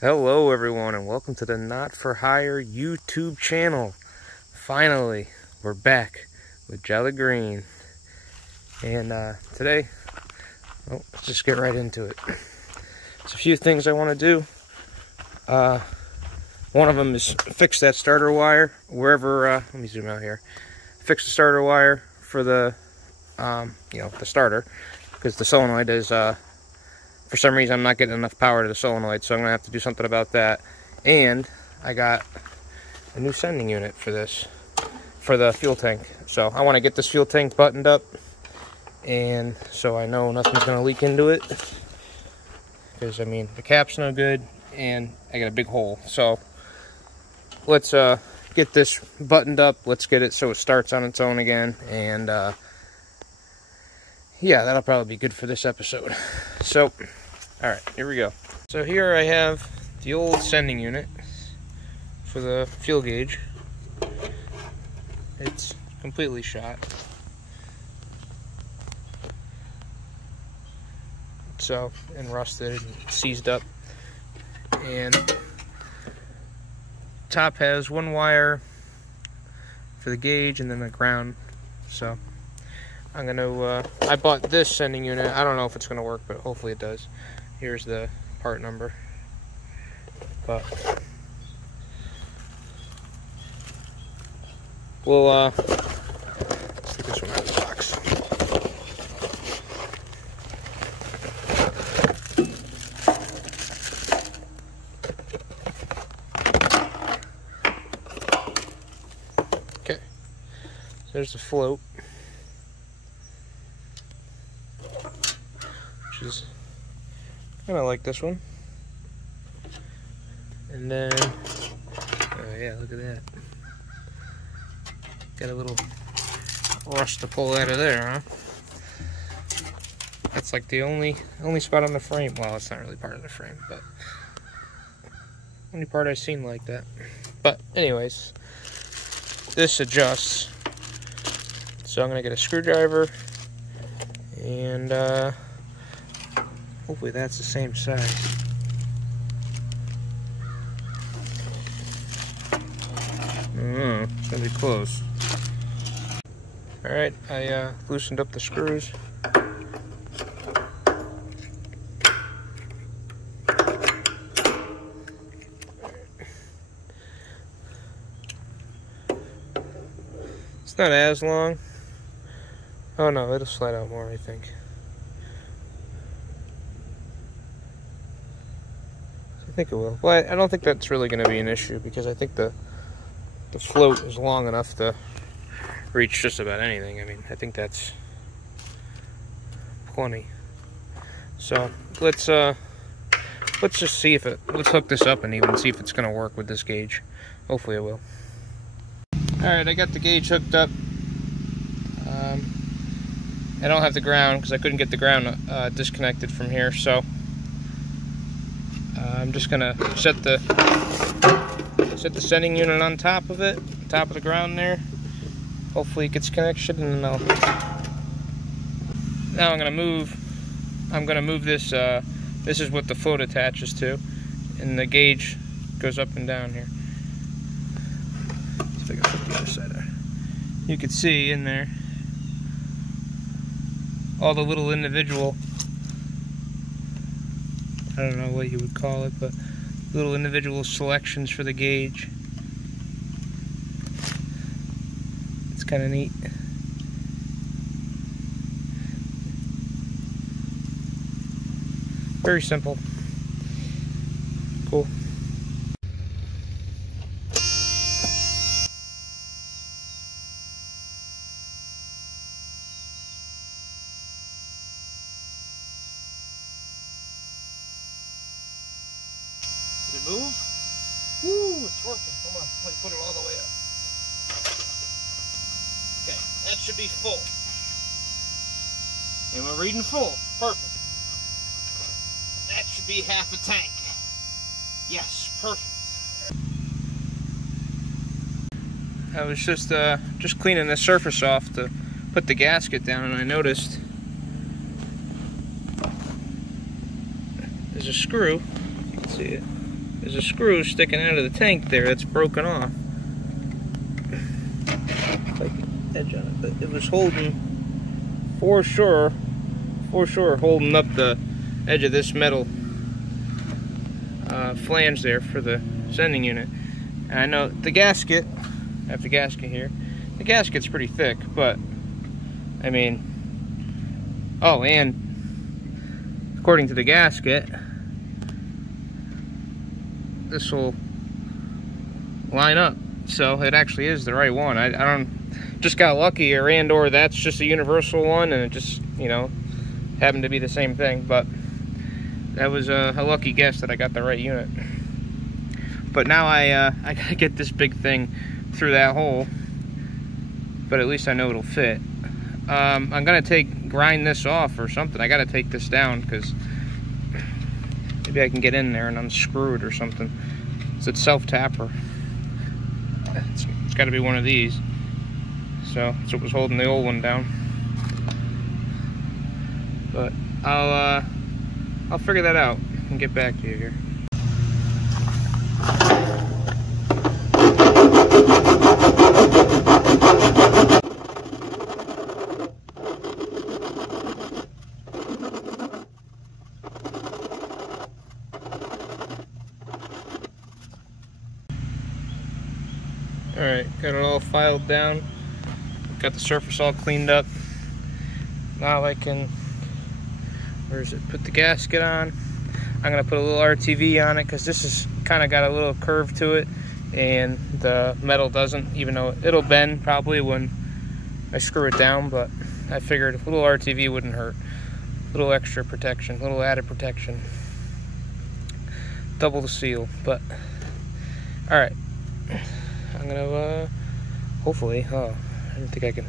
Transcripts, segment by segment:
Hello everyone, and welcome to the Not For Hire YouTube channel. Finally, we're back with Jelly Green. And today, let's just get right into it. There's a few things I want to do. One of them is fix that starter wire wherever, let me zoom out here. Fix the starter wire for the, the starter, because the solenoid is, for some reason I'm not getting enough power to the solenoid, so I'm going to have to do something about that. And I got a new sending unit for this, for the fuel tank. So I want to get this fuel tank buttoned up, and so I know nothing's going to leak into it. Because, I mean, the cap's no good, and I got a big hole. So let's get this buttoned up. Let's get it so it starts on its own again. And, yeah, that'll probably be good for this episode. So, alright, here we go. So here I have the old sending unit for the fuel gauge. It's completely shot. So, and rusted and seized up. And top has one wire for the gauge and then the ground. So I'm gonna, I bought this sending unit. I don't know if it's gonna work, but hopefully it does. Here's the part number. But we'll, let's take this one out of the box. Okay, so there's the float. Kind of like this one. And then, oh yeah, look at that. Got a little rust to pull out of there, huh? That's like the only spot on the frame. Well, it's not really part of the frame, but only part I've seen like that. But anyways, this adjusts. So I'm gonna get a screwdriver and hopefully that's the same size. It's gonna be close. Alright, I loosened up the screws. It's not as long. Oh no, it'll slide out more, I think. I think it will. Well, I don't think that's really going to be an issue, because I think the float is long enough to reach just about anything. I mean, I think that's plenty. So let's just see if let's hook this up and even see if it's going to work with this gauge. Hopefully it will. Alright, I got the gauge hooked up. I don't have the ground because I couldn't get the ground disconnected from here, so I'm just gonna set the sending unit on top of it, top of the ground there. Hopefully it gets connection, and then now I'm gonna move this. This is what the float attaches to, and the gauge goes up and down here. See if I can put the other side out. You can see in there all the little individual, I don't know what you would call it, but little individual selections for the gauge. It's kind of neat. Very simple. Cool. Did it move? Woo, it's working. Hold on, let me put it all the way up. Okay, that should be full. And we're reading full. Perfect. That should be half a tank. Yes, perfect. I was just cleaning the surface off to put the gasket down, and I noticed there's a screw. You can see it. There's a screw sticking out of the tank there that's broken off. Like the edge on it, but it was holding, for sure, holding up the edge of this metal flange there for the sending unit. And I know the gasket, I have the gasket here. The gasket's pretty thick, but I mean, oh, and according to the gasket, this will line up, so it actually is the right one. I don't, just got lucky, or that's just a universal one, and it just, you know, happened to be the same thing. But that was a lucky guess that I got the right unit. But now I gotta get this big thing through that hole, but at least I know it'll fit. I'm gonna grind this off or something. I gotta take this down, because maybe I can get in there and unscrew it or something. It's self-tapper. It's got to be one of these. So that's what was holding the old one down. But I'll figure that out and get back to you here. Alright, got it all filed down. Got the surface all cleaned up. Now I can, where is it? Put the gasket on. I'm going to put a little RTV on it, because this has kind of got a little curve to it, and the metal doesn't, even though it'll bend probably when I screw it down, but I figured a little RTV wouldn't hurt. A little extra protection, a little added protection. Double the seal, but alright. I'm gonna hopefully, oh, I don't think I can,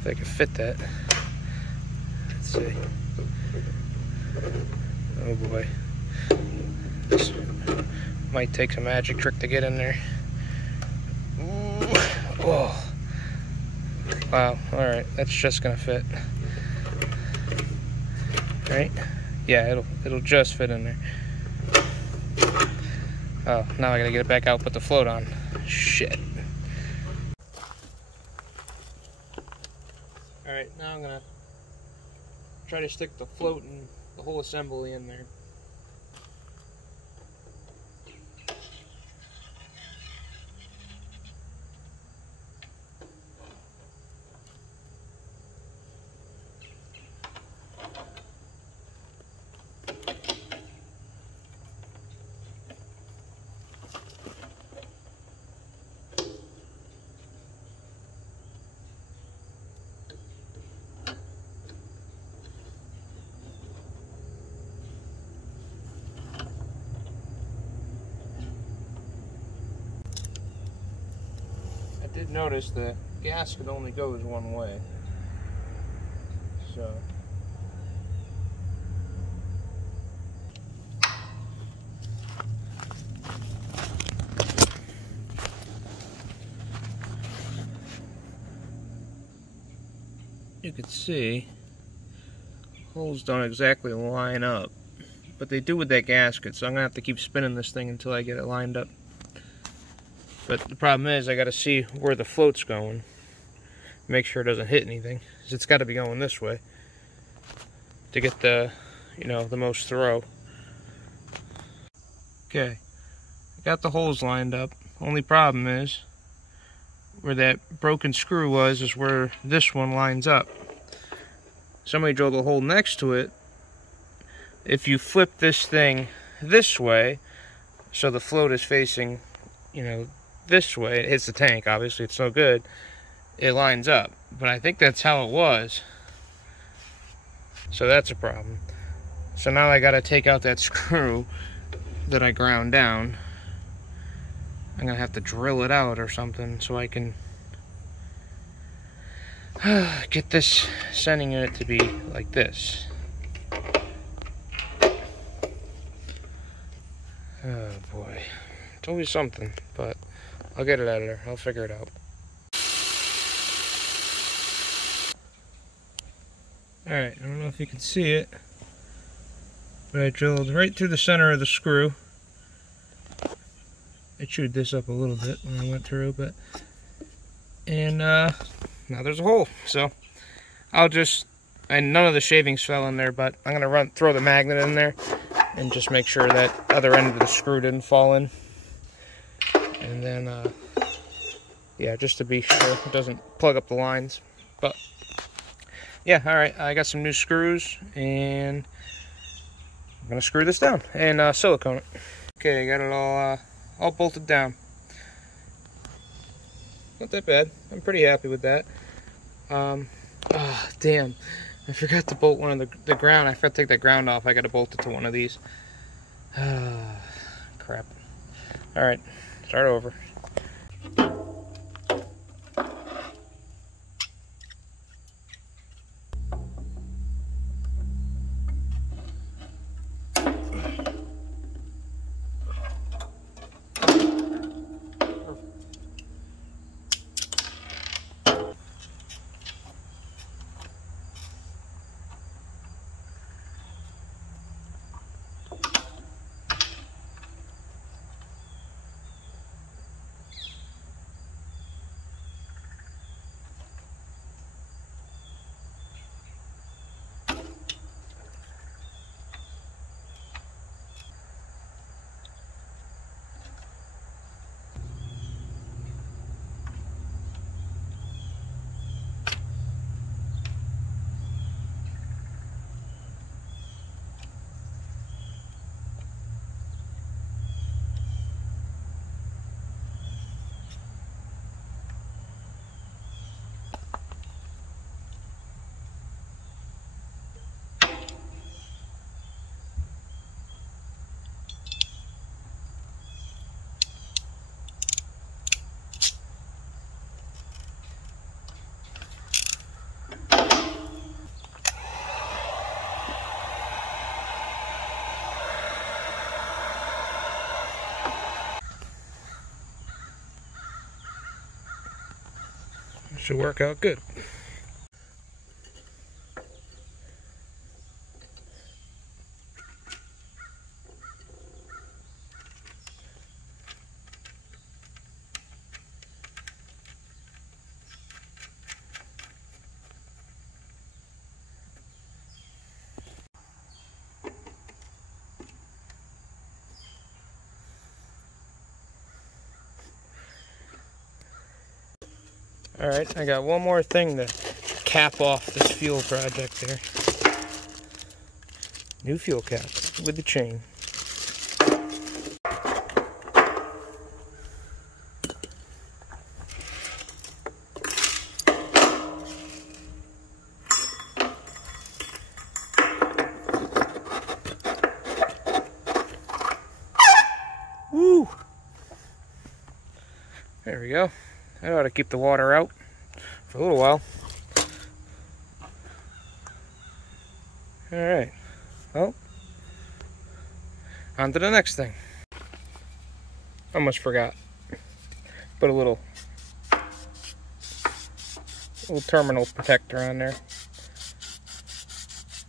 if I can fit that. Let's see. Oh boy. This might take some magic trick to get in there. Ooh. Oh. Wow, alright, that's just gonna fit. Right? Yeah, it'll just fit in there. Oh, now I gotta get it back out, put the float on. Shit. Alright, now I'm gonna try to stick the float and the whole assembly in there. I did notice the gasket only goes one way, so you can see holes don't exactly line up, but they do with that gasket, so I'm gonna have to keep spinning this thing until I get it lined up. But the problem is I gotta see where the float's going, make sure it doesn't hit anything, because it's got to be going this way to get the, you know, the most throw. Okay, I got the holes lined up. Only problem is where that broken screw was is where this one lines up. Somebody drilled a hole next to it. If you flip this thing this way, so the float is facing, you know, this way, it hits the tank, obviously it's no good, it lines up. But I think that's how it was, so that's a problem. So now I gotta take out that screw that I ground down. I'm gonna have to drill it out or something so I can get this sending unit to be like this. Oh boy, it's always something, but I'll get it out of there. I'll figure it out. Alright, I don't know if you can see it, but I drilled right through the center of the screw. I chewed this up a little bit when I went through, but and now there's a hole. So I'll just, and none of the shavings fell in there, but I'm gonna throw the magnet in there and just make sure that other end of the screw didn't fall in. And then yeah, just to be sure it doesn't plug up the lines. But yeah, all right, I got some new screws and I'm gonna screw this down and silicone it. Okay, I got it all bolted down. Not that bad. I'm pretty happy with that. Oh, damn. I forgot to bolt one of the ground. I forgot to take that ground off. I got to bolt it to one of these. Crap. All right, start over. Should work out good. Alright, I got one more thing to cap off this fuel project there. New fuel cap with the chain. Woo! There we go. That ought to keep the water out for a little while. Alright, well, on to the next thing. Almost forgot. Put a little terminal protector on there.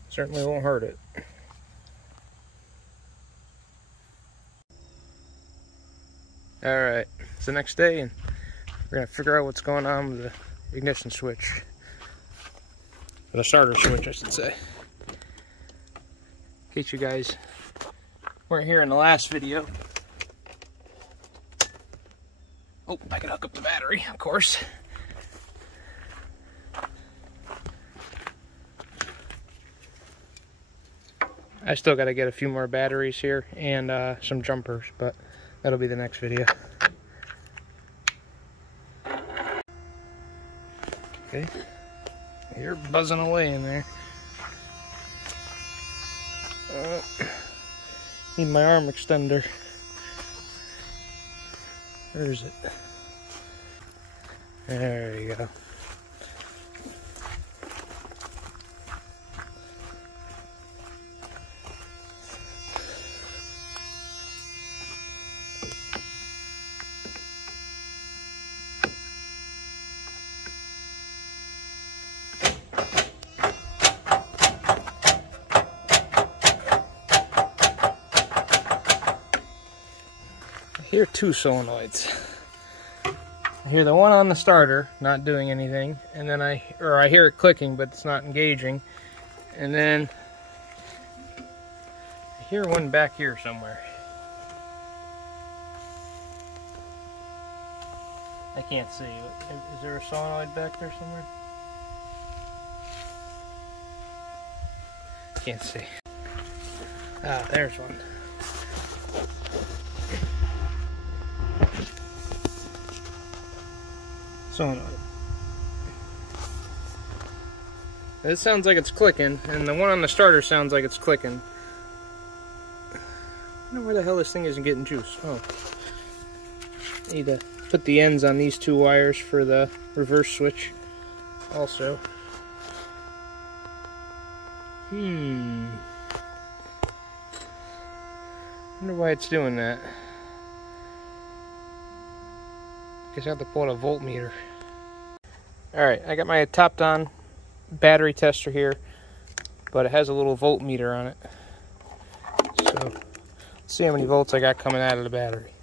Certainly won't hurt it. Alright, it's the next day and we're going to figure out what's going on with the ignition switch. Or the starter switch, I should say. In case you guys weren't here in the last video. Oh, I can hook up the battery, of course. I still got to get a few more batteries here and some jumpers, but that'll be the next video. Okay, you're buzzing away in there. Need my arm extender. Where is it? There you go. hear two solenoids. I hear the one on the starter not doing anything, and then I hear it clicking, but it's not engaging. And then I hear one back here somewhere. I can't see. Is there a solenoid back there somewhere? Can't see. Ah, there's one. Solenoid. It sounds like it's clicking, and the one on the starter sounds like it's clicking. I wonder where the hell this thing isn't getting juice. Oh. Need to put the ends on these two wires for the reverse switch also. Wonder why it's doing that. Guess I have to pull out a voltmeter. Alright, I got my topped on battery tester here, but it has a little voltmeter on it. So, let's see how many volts I got coming out of the battery.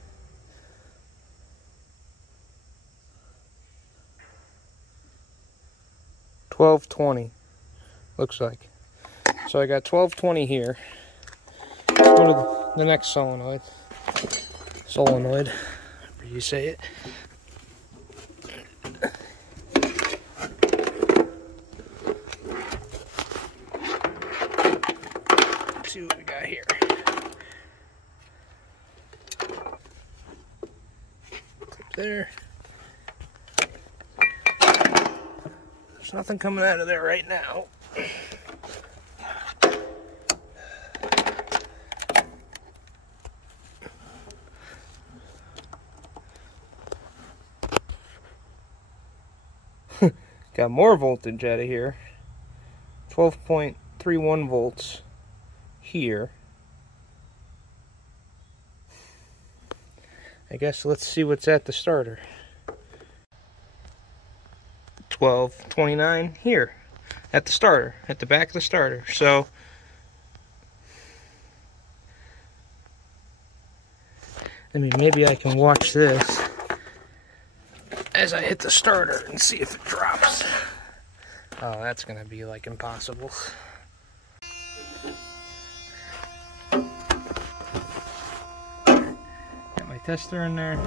1220, looks like. So I got 1220 here. Let's go to the next solenoid. Solenoid, however you say it. Let's see what we got here. Clip there. There's nothing coming out of there right now. Got more voltage out of here. 12.31 volts here. I guess let's see what's at the starter. 1229 here at the starter, at the back of the starter. So maybe I can watch this as I hit the starter and see if it drops. Oh, that's gonna be like impossible. Got my tester in there.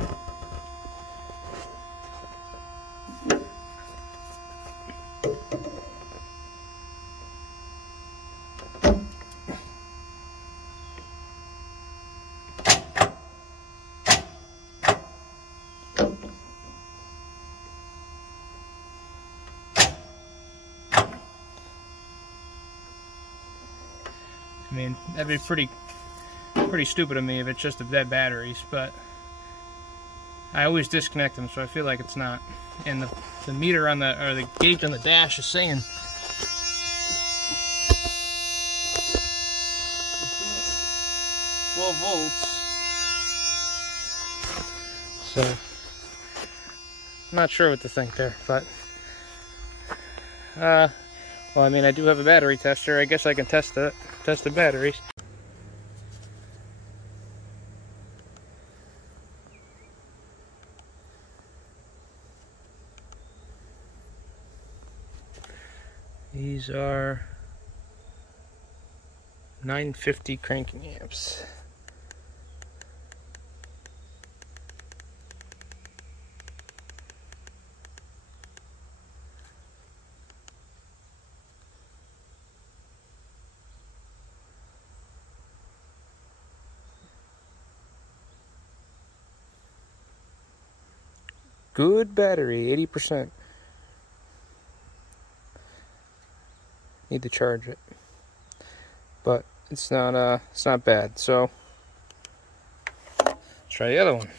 I mean, that'd be pretty stupid of me if it's just the dead batteries, but I always disconnect them, so I feel like it's not. And the meter on the gauge on the dash is saying 12 volts. So I'm not sure what to think there, but well, I mean, I do have a battery tester. I guess I can test the batteries. These are 950 cranking amps. Good battery, 80%. Need to charge it, but it's not bad. So let's try the other one.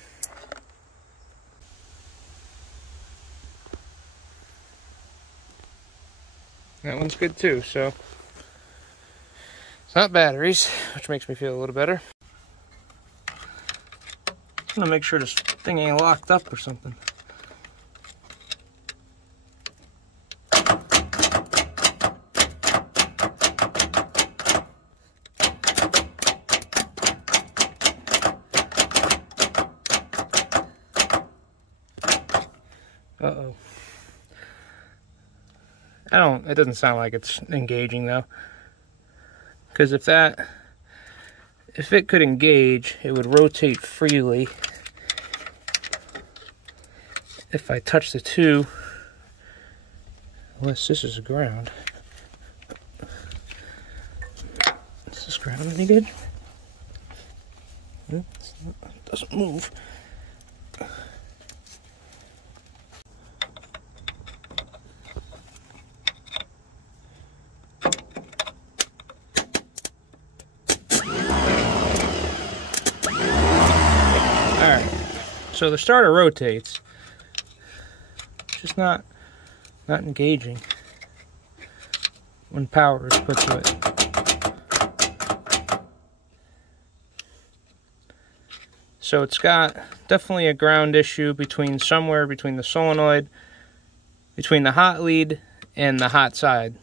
That one's good too. So it's not batteries, which makes me feel a little better. I'm gonna make sure this thing ain't locked up or something. Uh-oh. It doesn't sound like it's engaging though. Because if it could engage, it would rotate freely. If I touch the two, unless this is ground. Is this ground any good? It doesn't move. So the starter rotates, it's just not engaging when power is put to it. So it's got definitely a ground issue somewhere between the solenoid, between the hot lead and the hot side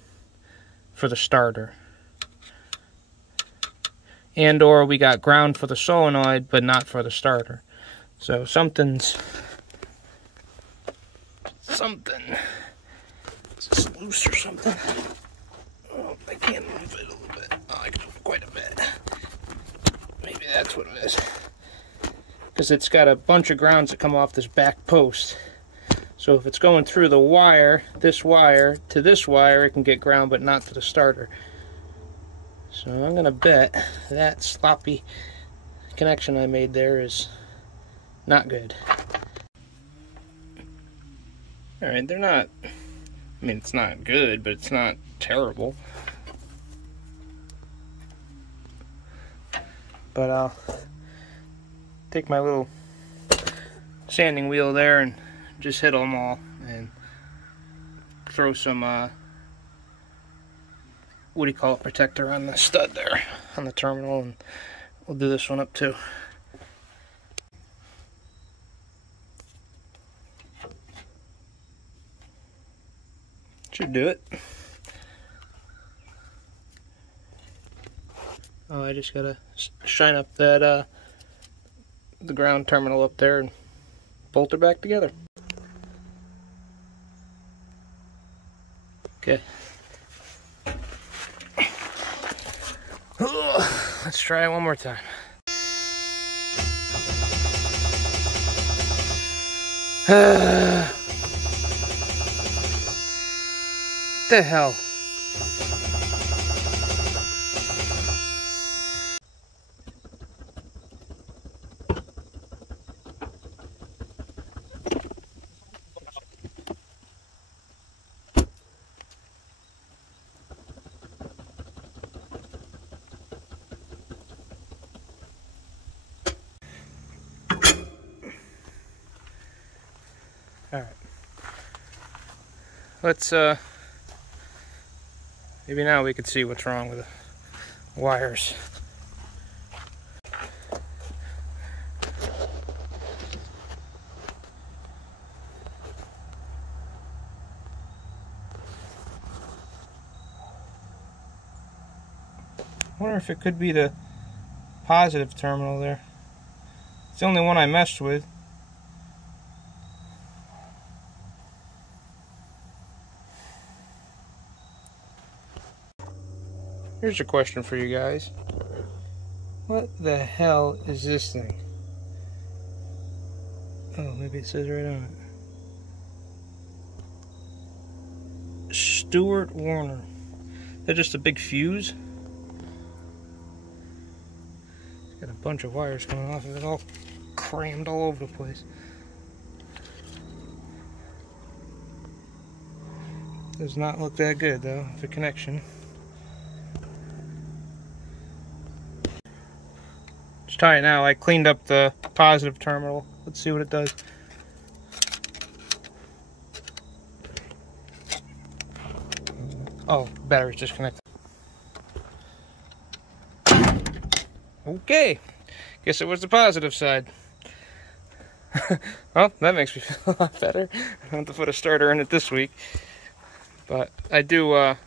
for the starter. And or we got ground for the solenoid but not for the starter. So something's just loose or something. Oh, I can't move it a little bit. Oh, I can move quite a bit. Maybe that's what it is. Because it's got a bunch of grounds that come off this back post. So if it's going through the wire, this wire, to this wire, it can get ground, but not to the starter. So I'm going to bet that sloppy connection I made there is not good. Alright, they're not, I mean, it's not good, but it's not terrible. But I'll take my little sanding wheel there and just hit them all and throw some, what do you call it, protector on the stud there, on the terminal, and we'll do this one up too. Should do it. Oh, I just gotta shine up that the ground terminal up there and bolt her back together. Okay. Let's try it one more time. What the hell? All right. Let's maybe now we could see what's wrong with the wires. I wonder if it could be the positive terminal there. It's the only one I messed with. Here's a question for you guys. What the hell is this thing? Oh, maybe it says right on it. Stewart Warner. Is that just a big fuse? It's got a bunch of wires coming off of it, all crammed all over the place. Does not look that good though, the connection. Let's try it now. I cleaned up the positive terminal. Let's see what it does. Oh, battery's disconnected. Okay, guess it was the positive side. Well, that makes me feel a lot better. I don't have to put a starter in it this week. But I do want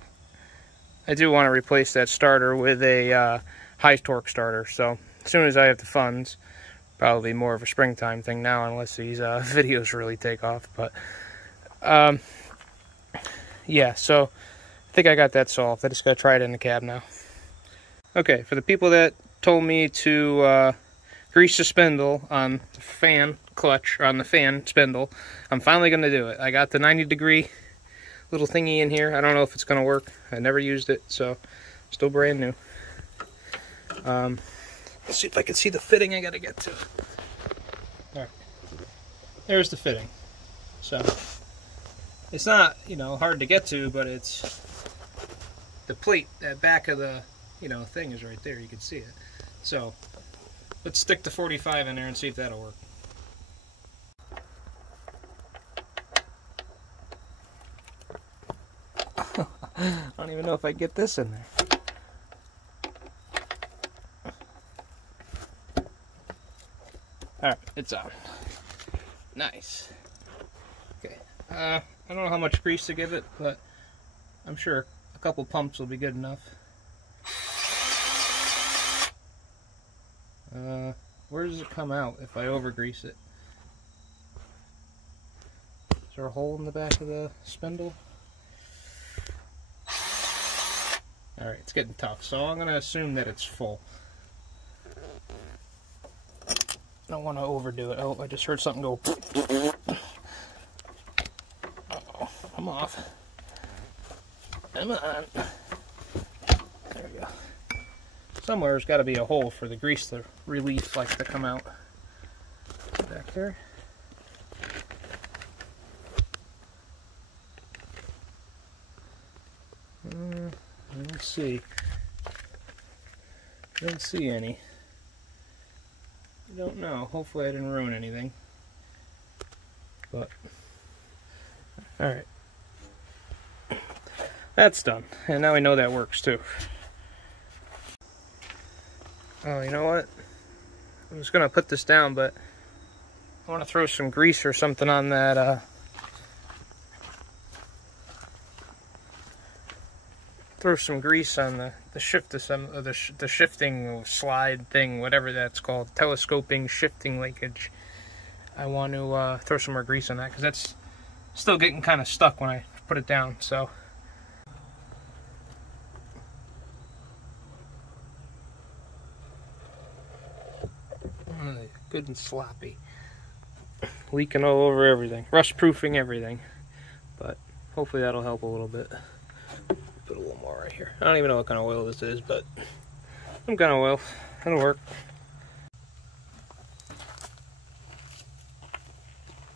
to replace that starter with a high torque starter. So as soon as I have the funds, probably more of a springtime thing now, unless these videos really take off. But Yeah, so I think I got that solved. I just gotta try it in the cab now. Okay, for the people that told me to grease the spindle on the fan clutch, or on the fan spindle, I'm finally gonna do it. I got the 90-degree little thingy in here. I don't know if it's gonna work. I never used it, so still brand new. Let's see if I can see the fitting I gotta get to. Alright, there's the fitting. So it's not, you know, hard to get to, but it's the plate, that back of the, you know, thing is right there. You can see it. So let's stick the 45 in there and see if that'll work. I don't even know if I get this in there. Alright, it's on. Nice. Okay. I don't know how much grease to give it, but I'm sure a couple pumps will be good enough. Where does it come out if I over-grease it? Is there a hole in the back of the spindle? Alright, it's getting tough, so I'm going to assume that it's full. I don't want to overdo it. Oh, I just heard something go. Uh-oh, I'm off. Come on. There we go. Somewhere's got to be a hole for the grease to relief, like to come out. Back there. Let's see. Don't see any. I don't know. Hopefully I didn't ruin anything. But alright. That's done. And now we know that works too. Oh, you know what? I was gonna put this down, but I want to throw some grease or something on that throw some grease on the shifting slide thing, whatever that's called, telescoping shifting linkage. I want to throw some more grease on that because that's still getting kind of stuck when I put it down. So good and sloppy, leaking all over everything, rust proofing everything, but hopefully that'll help a little bit. Put a little more right here. I don't even know what kind of oil this is, but some kind of oil. That'll work.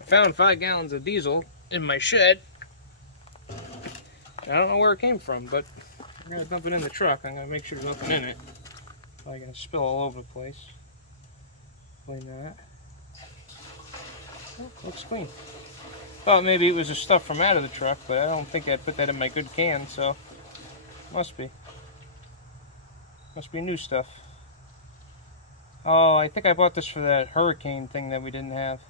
I found 5 gallons of diesel in my shed. I don't know where it came from, but we're gonna dump it in the truck. I'm gonna make sure there's nothing in it. Probably gonna spill all over the place. Clean that. Oh, looks clean. Thought maybe it was the stuff from out of the truck, but I don't think I'd put that in my good can, so must be new stuff. Oh, I think I bought this for that hurricane thing that we didn't have.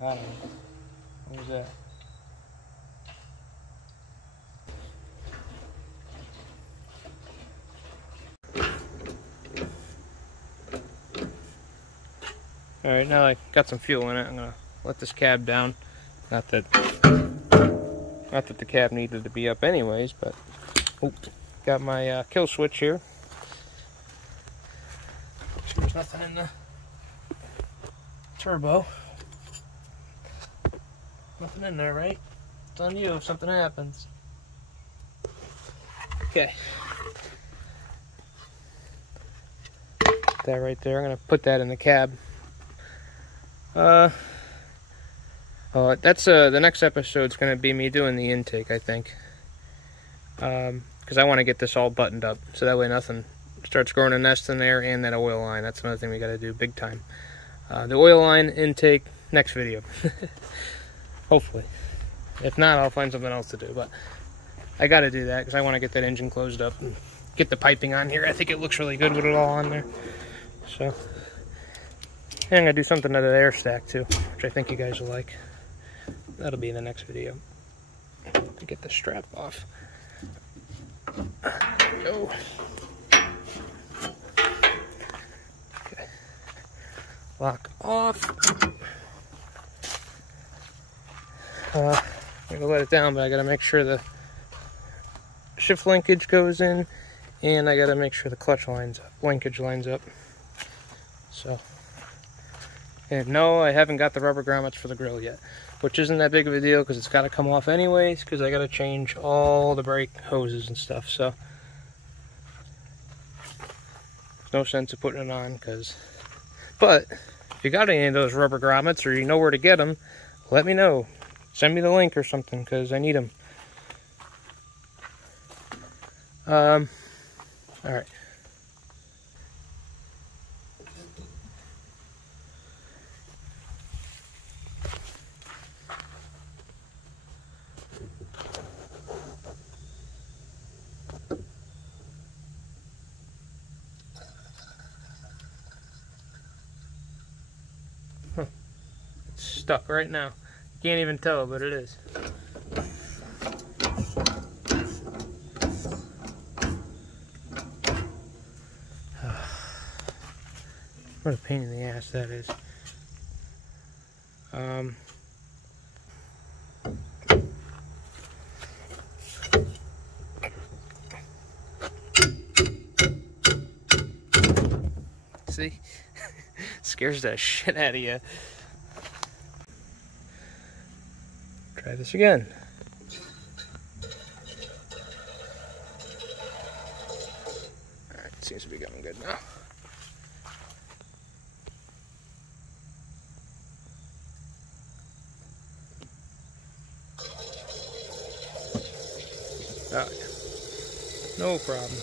I don't know. What was that? Alright, now I got some fuel in it. I'm gonna let this cab down. Not that the cab needed to be up anyways, but got my kill switch here. There's nothing in the turbo. Nothing in there, right? It's on you if something happens. Okay. That right there. I'm gonna put that in the cab. That's the next episode's gonna be me doing the intake, I think. Because I want to get this all buttoned up, so that way nothing starts growing a nest in there, and that oil line. That's another thing we got to do big time. The oil line intake, next video. Hopefully. If not, I'll find something else to do, but I got to do that because I want to get that engine closed up and get the piping on here. I think it looks really good with it all on there. So, and I'm going to do something to the air stack too, which I think you guys will like. That'll be in the next video. To get the strap off. There we go. Okay. Lock off. I'm gonna let it down, but I gotta make sure the shift linkage goes in, and I gotta make sure the clutch linkage lines up. So, and no, I haven't got the rubber grommets for the grill yet, which isn't that big of a deal because it's got to come off anyways, because I got to change all the brake hoses and stuff. So there's no sense of putting it on, but if you got any of those rubber grommets or you know where to get them, let me know. Send me the link or something, because I need them. All right. It's stuck right now. Can't even tell, but it is. What a pain in the ass that is. See? Scares the shit out of you. Try this again. Alright, seems to be going good now. Oh, yeah. No problem.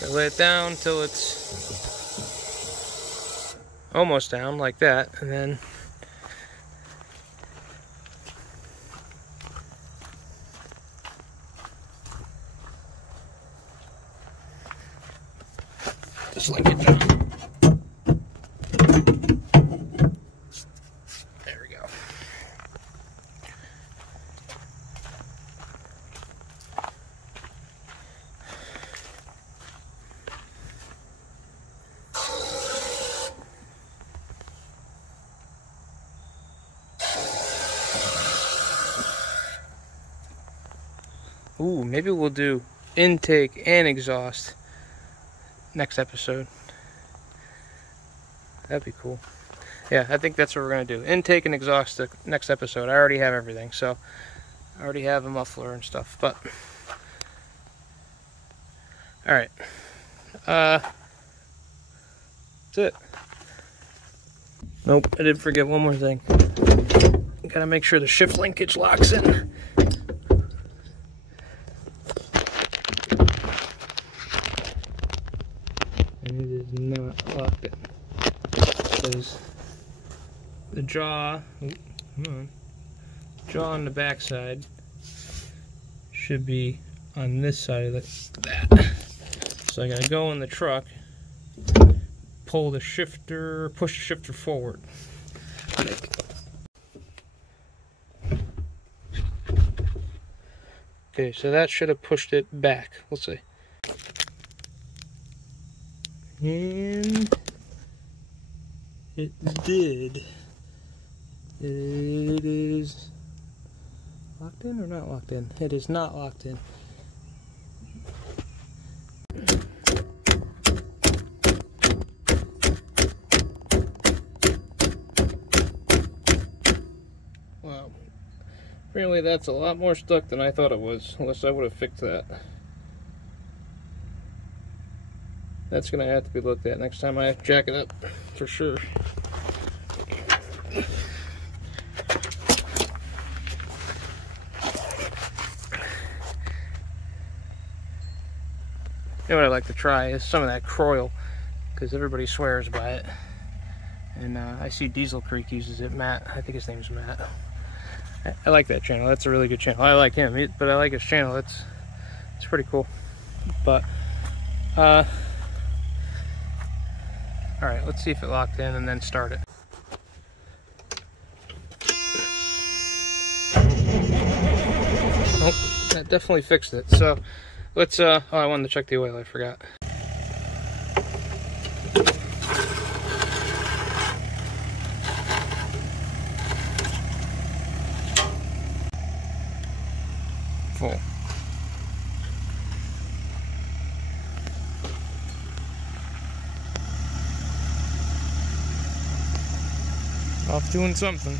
Just lay it down until it's almost down, like that, and then just link it down. There we go. Ooh, maybe we'll do intake and exhaust next episode. That'd be cool. Yeah, I think that's what we're going to do. Intake and exhaust the next episode. I already have everything, so I already have a muffler and stuff, but alright. That's it. Nope, I did forget one more thing. Gotta make sure the shift linkage locks in. And it is not locked in. Because the jaw, jaw on the back side should be on this side of that. So I gotta go in the truck, pull the shifter, push the shifter forward. Okay, so that should have pushed it back. Let's see. And it did. It is locked in or not locked in? It is not locked in. Wow. Really, that's a lot more stuck than I thought it was, unless I would have fixed that. That's going to have to be looked at next time I have to jack it up, for sure. You know what I'd like to try is some of that Croyle, because everybody swears by it. And I see Diesel Creek uses it. Matt, I think his name's Matt. I like that channel. That's a really good channel. I like him, but I like his channel. It's pretty cool. But all right, let's see if it locked in and then start it. Oh, that definitely fixed it. So let's oh, I wanted to check the oil, I forgot. Off doing something.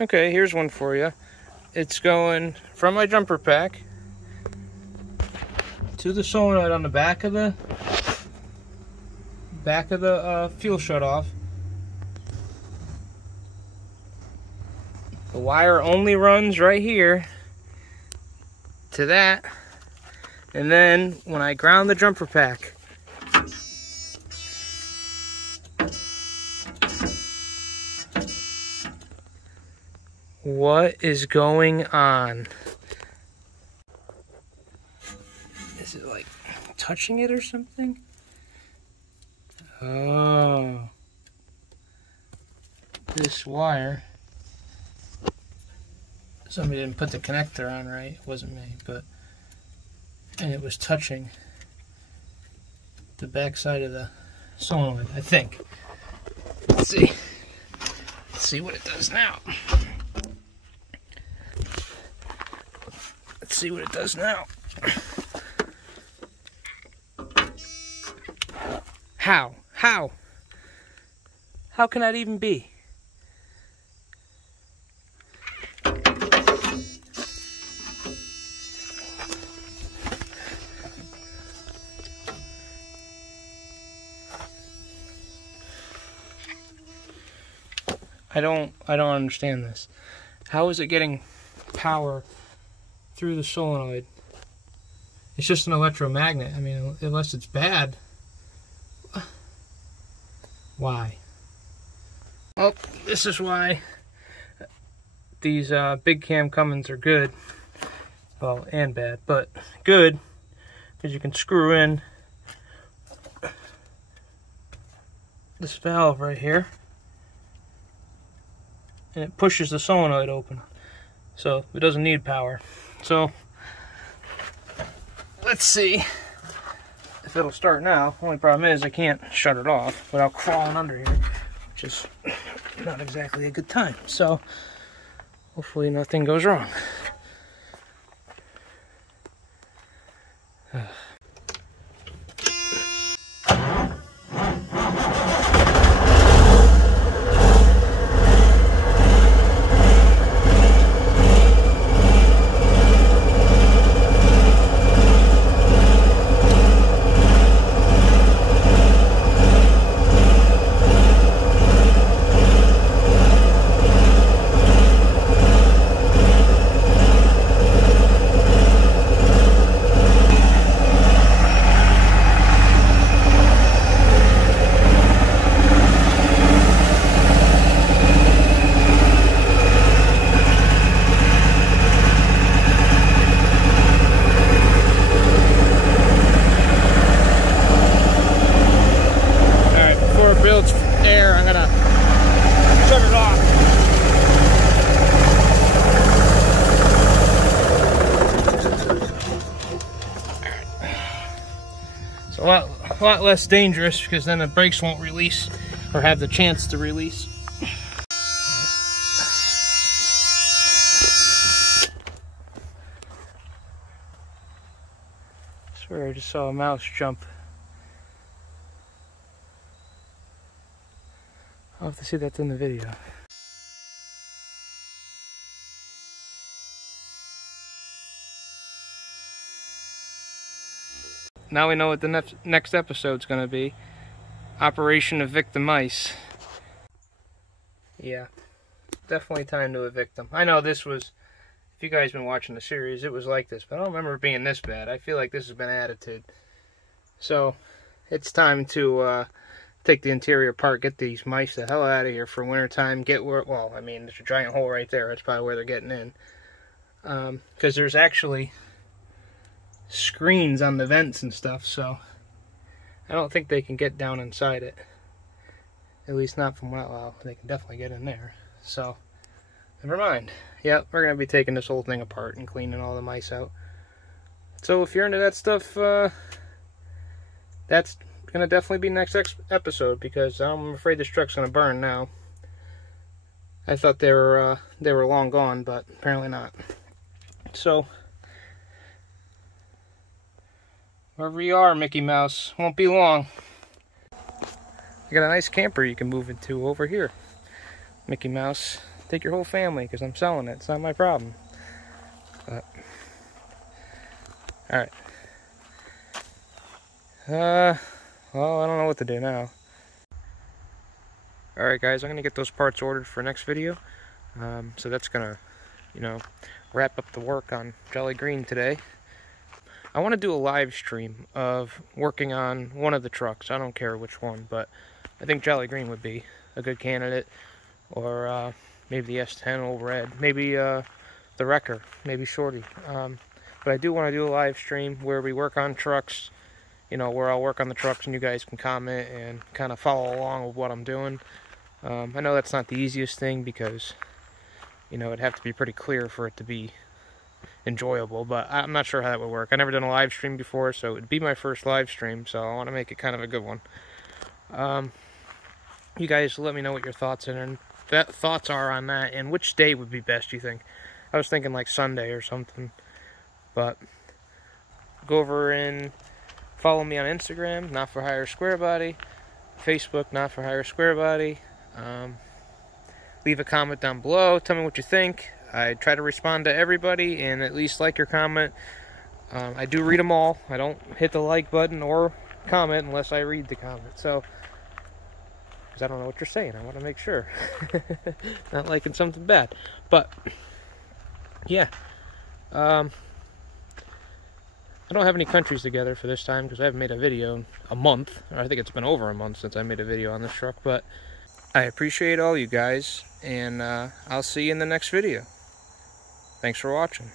Okay, here's one for you. It's going from my jumper pack to the solenoid on the back of the fuel shutoff. The wire only runs right here to that, and then when I ground the jumper pack, what is going on? Is it like touching it or something? Oh, this wire, somebody didn't put the connector on right. It wasn't me, and it was touching the back side of the solenoid, I think. Let's see what it does now. Let's see what it does now. How? How can that even be? I don't understand this. How is it getting power through the solenoid? It's just an electromagnet. I mean, unless it's bad. Why? Oh, this is why these big cam Cummins are good. Well, and bad, but good because you can screw in this valve right here, and it pushes the solenoid open, so it doesn't need power. So let's see if it'll start now. Only problem is I can't shut it off without crawling under here, which is not exactly a good time. So hopefully nothing goes wrong. Air, I'm gonna shut it off. It's a lot less dangerous because then the brakes won't release or have the chance to release. I swear I just saw a mouse jump. I'll have to see that's in the video. Now we know what the next episode's gonna be. Operation Evict the Mice. Yeah, definitely time to evict them. I know this was, if you guys been watching the series, it was like this, but I don't remember it being this bad. I feel like this has been added to. So, it's time to take the interior apart, get these mice the hell out of here for winter time. Get where, well, I mean, there's a giant hole right there. That's probably where they're getting in. Because there's actually screens on the vents and stuff, so I don't think they can get down inside it. At least not from well, they can definitely get in there. So Never mind. Yeah, we're going to be taking this whole thing apart and cleaning all the mice out. So if you're into that stuff, that's going to definitely be next episode, because I'm afraid this truck's going to burn now. I thought they were long gone, but apparently not. So, wherever you are, Mickey Mouse, won't be long. I got a nice camper you can move into over here. Mickey Mouse, take your whole family, because I'm selling it. It's not my problem. But, alright. Well, I don't know what to do now. Alright guys, I'm going to get those parts ordered for next video. So that's going to, you know, wrap up the work on Jolly Green today. I want to do a live stream of working on one of the trucks. I don't care which one, but I think Jolly Green would be a good candidate. Or maybe the S10 Old Red. Maybe the Wrecker. Maybe Shorty. But I do want to do a live stream where we work on trucks. You know, where I'll work on the trucks and you guys can comment and kind of follow along with what I'm doing. I know that's not the easiest thing because, you know, it'd have to be pretty clear for it to be enjoyable, but I'm not sure how that would work. I've never done a live stream before, so it'd be my first live stream, so I want to make it kind of a good one. You guys let me know what your thoughts are on that, and which day would be best, you think? I was thinking like Sunday or something, but go over and follow me on Instagram, Not For Hire Square Body, Facebook, Not For Hire Square Body. Leave a comment down below. Tell me what you think. I try to respond to everybody and at least like your comment. I do read them all. I don't hit the like button or comment unless I read the comment. So, because I don't know what you're saying. I want to make sure. Not liking something bad. But, yeah. I don't have any countries together for this time because I haven't made a video in a month. I think it's been over a month since I made a video on this truck. But I appreciate all you guys, and I'll see you in the next video. Thanks for watching.